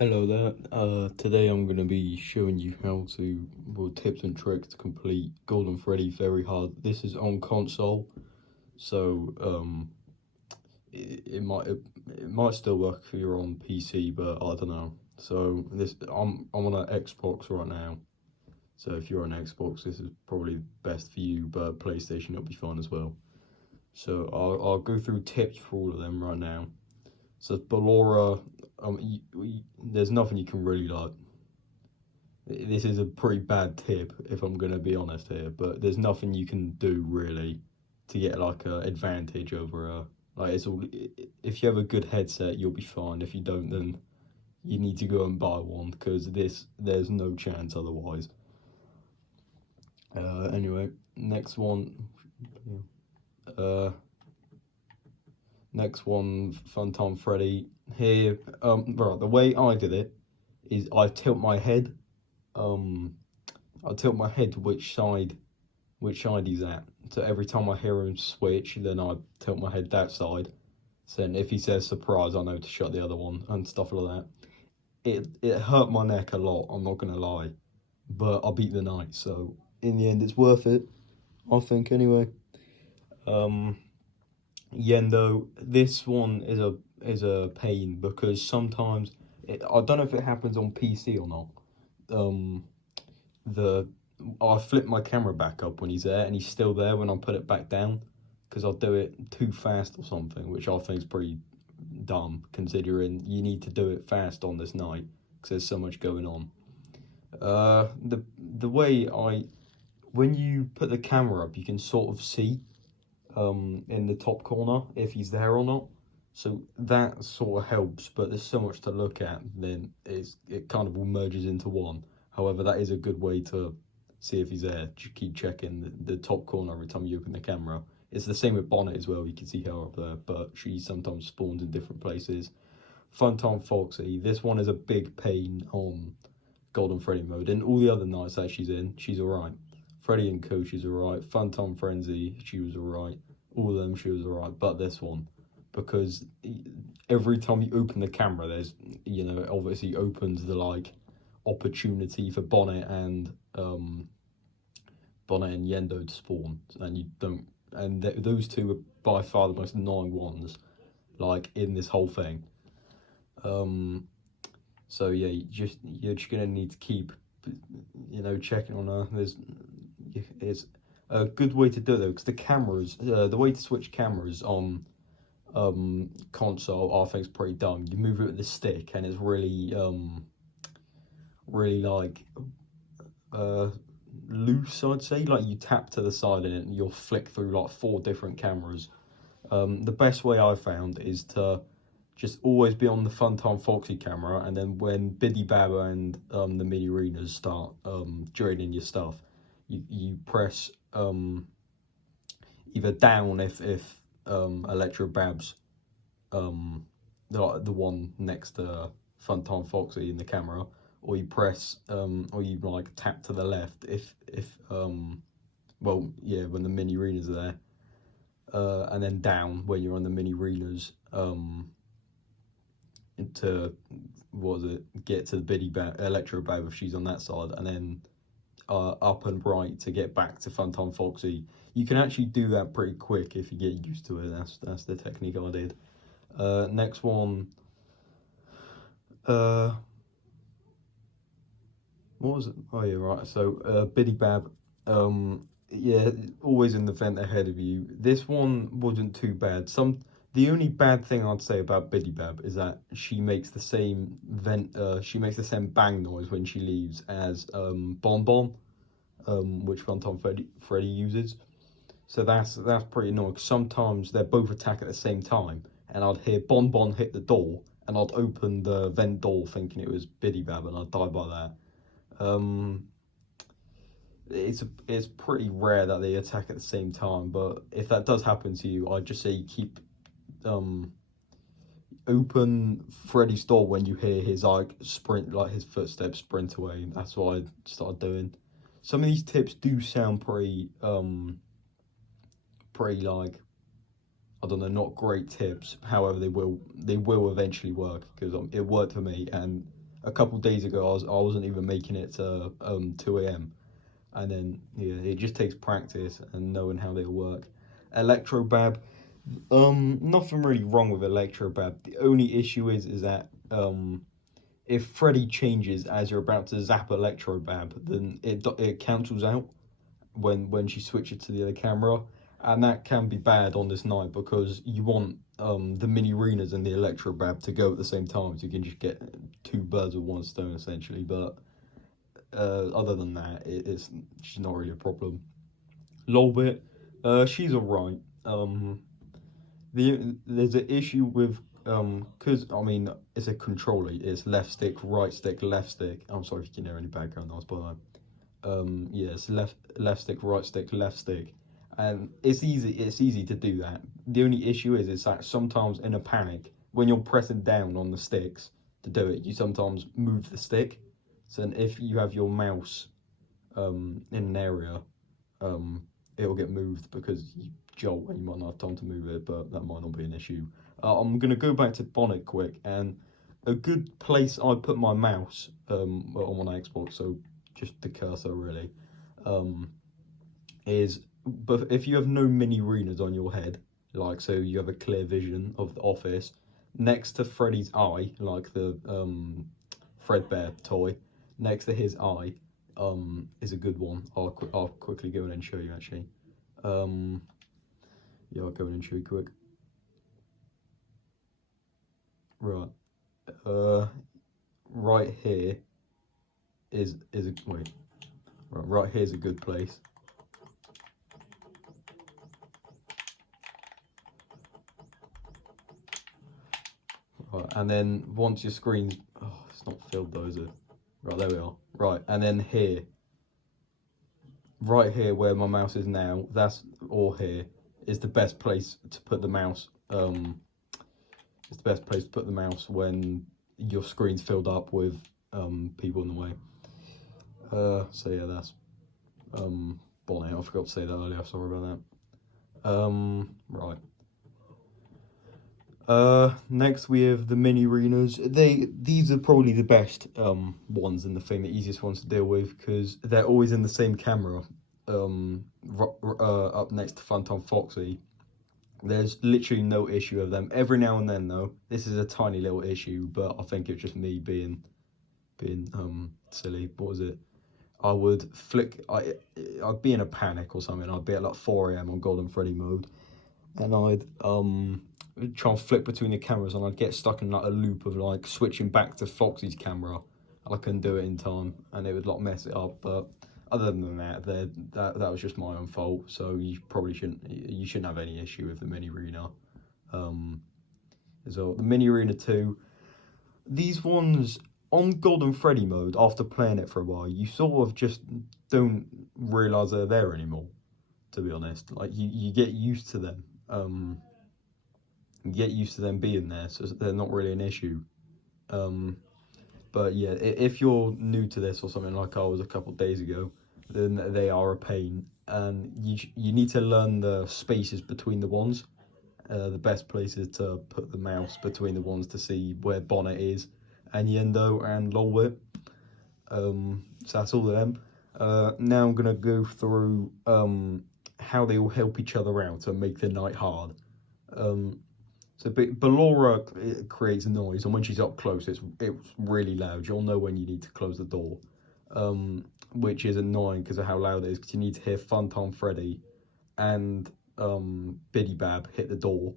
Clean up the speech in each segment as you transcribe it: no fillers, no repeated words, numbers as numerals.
Hello there. Today I'm going to be showing you tips and tricks to complete Golden Freddy very hard. This is on console, so it might still work if you're on PC, but I don't know. So I'm on an Xbox right now. So if you're on Xbox, this is probably best for you, but PlayStation it'll be fine as well. So I'll go through tips for all of them right now. So Ballora, there's nothing you can really like. This is a pretty bad tip if I'm gonna be honest here, but there's nothing you can do really to get like a advantage over a like it's all. If you have a good headset, you'll be fine. If you don't, then you need to go and buy one because there's no chance otherwise. Anyway, next one. Uh, Next one, Funtime Freddy. Here, right, the way I did it is um, I tilt my head to which side he's at. So every time I hear him switch, then I tilt my head that side. So then if he says surprise, I know to shut the other one and stuff like that. It hurt my neck a lot, I'm not gonna lie. But I beat the night, so in the end it's worth it, I think anyway. Um Yendo, this one is a pain because sometimes I don't know if it happens on PC or not. Um, the I flip my camera back up when he's there, and he's still there when I put it back down because I'll do it too fast or something, which I think is pretty dumb considering you need to do it fast on this night because there's so much going on. The way I when you put the camera up, you can sort of see in the top corner if he's there or not. So that sort of helps, but there's so much to look at, then it kind of all merges into one. However, that is a good way to see if he's there. Just keep checking the top corner every time you open the camera. It's the same with Bonnet as well. You can see her up there, but she sometimes spawns in different places. Funtime Foxy. This one is a big pain on Golden Freddy mode, and all the other nights that she's in, she's alright. Freddy and Co, she's alright. Funtime Frenzy, she was alright. All of them, she was alright, but this one, because every time you open the camera, there's obviously opens the like opportunity for Bonnet and Yendo to spawn, and you don't, and those two are by far the most annoying ones, like in this whole thing. Um, so yeah, you're just gonna need to keep, checking on her. It's a good way to do it though, because the cameras, the way to switch cameras on console, I think is pretty dumb. You move it with the stick, and it's really like uh, loose. I'd say like you tap to the side in it, and you'll flick through like four different cameras. The best way I found is to just always be on the Funtime Foxy camera, and then when Biddy Baba and the mini arenas start draining your stuff, you press either down if Electro Babs the one next to Funtime Foxy in the camera, or you press or you like tap to the left if well yeah when the mini arenas are there, and then down when you're on the mini arenas to what was it get to the Electro Bab if she's on that side, and then up and right to get back to Funtime Foxy. You can actually do that pretty quick if you get used to it. That's the technique I did. Next one. Uh, what was it? Oh yeah, right. So Biddy Bab. Yeah, always in the vent ahead of you. This one wasn't too bad. The only bad thing I'd say about Biddy Bab is that she makes the same she makes the same bang noise when she leaves as Bon Bon, which Funtime Freddy uses. So that's pretty annoying. 'Cause sometimes they both attack at the same time, and I'd hear Bon Bon hit the door, and I'd open the vent door thinking it was Biddy Bab, and I'd die by that. It's pretty rare that they attack at the same time, but if that does happen to you, I'd just say keep um open Freddy's door when you hear his like sprint, like his footsteps sprint away. That's what I started doing. Some of these tips do sound pretty like I don't know, not great tips. However, they will eventually work because it worked for me, and a couple days ago I wasn't even making it to 2 a.m. And then yeah, it just takes practice and knowing how they work. Electrobab, nothing really wrong with Electrobab. The only issue is that if Freddy changes as you're about to zap Electrobab, then it cancels out when she switches to the other camera, and that can be bad on this night because you want the mini Renas and the Electrobab to go at the same time, so you can just get two birds with one stone essentially. But other than that, she's not really a problem. Lolbit, she's alright. There's an issue with because I mean it's a controller. It's left stick, right stick, left stick. I'm sorry if you can hear any background noise, but yeah, it's left stick, right stick, left stick, and it's easy to do that. The only issue is that sometimes in a panic when you're pressing down on the sticks to do it, you sometimes move the stick. So if you have your mouse in an area, it'll get moved because you jolt and you might not have time to move it, but that might not be an issue. I'm going to go back to Bonnet quick, and a good place I put my mouse on my Xbox, so just the cursor really, is, but if you have no mini Renas on your head, like so you have a clear vision of the office, next to Freddy's eye, like the Fredbear toy, next to his eye, is a good one. I'll quickly go in and show you actually. Yeah, I'll go in and show you quick. Right, right here is a wait. Right here's a good place. Right, and then once your screen's, oh, it's not filled though, is it? Right, there we are. Right, and then here, right here where my mouse is now, or here, is the best place to put the mouse. It's the best place to put the mouse when your screen's filled up with people in the way. So yeah, that's Bonnet. I forgot to say that earlier. Sorry about that. Right. Next we have the mini Renas. These are probably the best ones in the thing, the easiest ones to deal with because they're always in the same camera. Up next to Funtime Foxy. There's literally no issue of them. Every now and then though, this is a tiny little issue, but I think it's just me being silly. What was it? I would I'd be in a panic or something. I'd be at like 4 a.m. on Golden Freddy mode, and I'd try and flick between the cameras, and I'd get stuck in like a loop of like switching back to Foxy's camera. I couldn't do it in time, and it would like mess it up. But other than that, that was just my own fault. So you probably shouldn't have any issue with the mini Rena. So the mini Rena 2, these ones on Golden Freddy mode, after playing it for a while, you sort of just don't realise they're there anymore, to be honest. Like you get used to them. You get used to them being there, so they're not really an issue. But yeah, if you're new to this or something like I was a couple of days ago, then they are a pain, and you need to learn the spaces between the ones. The best places to put the mouse between the ones to see where Bonnet is, and Yendo and Lolwit. So that's all of them. Now I'm gonna go through how they all help each other out to make the night hard. So Ballora creates noise, and when she's up close, it's really loud. You'll know when you need to close the door, which is annoying because of how loud it is. Because you need to hear Funtime Freddy and Bidybab hit the door,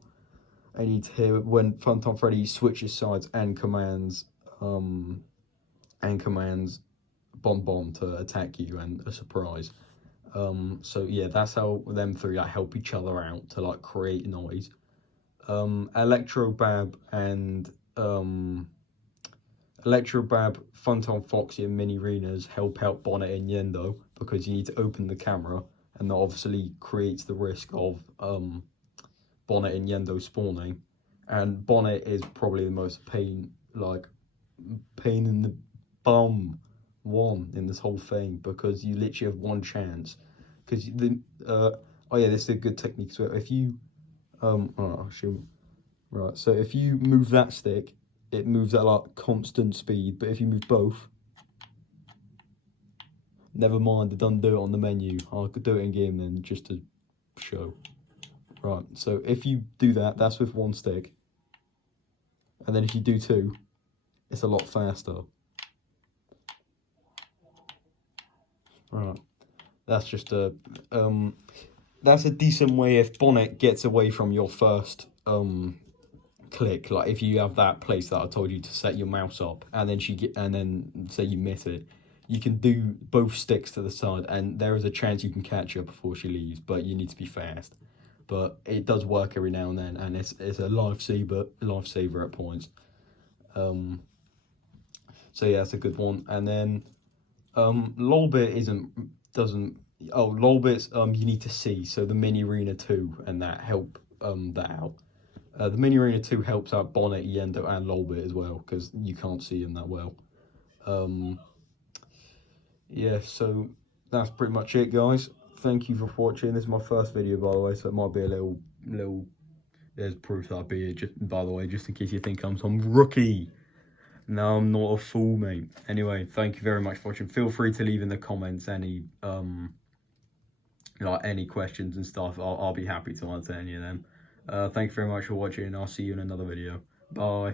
and you need to hear when Funtime Freddy switches sides and commands Bon Bon to attack you and a surprise. So yeah, that's how them three like help each other out to like create noise. Electrobab, Funtime Foxy, and Mini Renas help out Bonnet and Yendo because you need to open the camera, and that obviously creates the risk of Bonnet and Yendo spawning. And Bonnet is probably the most pain in the bum one in this whole thing because you literally have one chance. Because oh yeah, this is a good technique. So if you right, so if you move that stick, it moves at like constant speed, but if you move both, never mind, it doesn't do it on the menu. I could do it in game then, just to show. Right, so if you do that, that's with one stick. And then if you do two, it's a lot faster. Right, that's just a that's a decent way if Bonnet gets away from your first click. Like if you have that place that I told you to set your mouse up, and then say you miss it, you can do both sticks to the side, and there is a chance you can catch her before she leaves, but you need to be fast. But it does work every now and then, and it's a lifesaver at points. So yeah, that's a good one. And then Lolbit doesn't. Oh, Lolbits you need to see. So the Mini Arena 2 and that help that out. The Mini Arena 2 helps out Bonnet, Yendo, and Lolbit as well, because you can't see them that well. Yeah, so that's pretty much it, guys. Thank you for watching. This is my first video, by the way, so it might be a little. There's proof that I beat it, just, by the way, just in case you think I'm some rookie. No, I'm not a fool, mate. Anyway, thank you very much for watching. Feel free to leave in the comments any like any questions and stuff. I'll be happy to answer any of them. Thank you very much for watching. I'll see you in another video. Bye.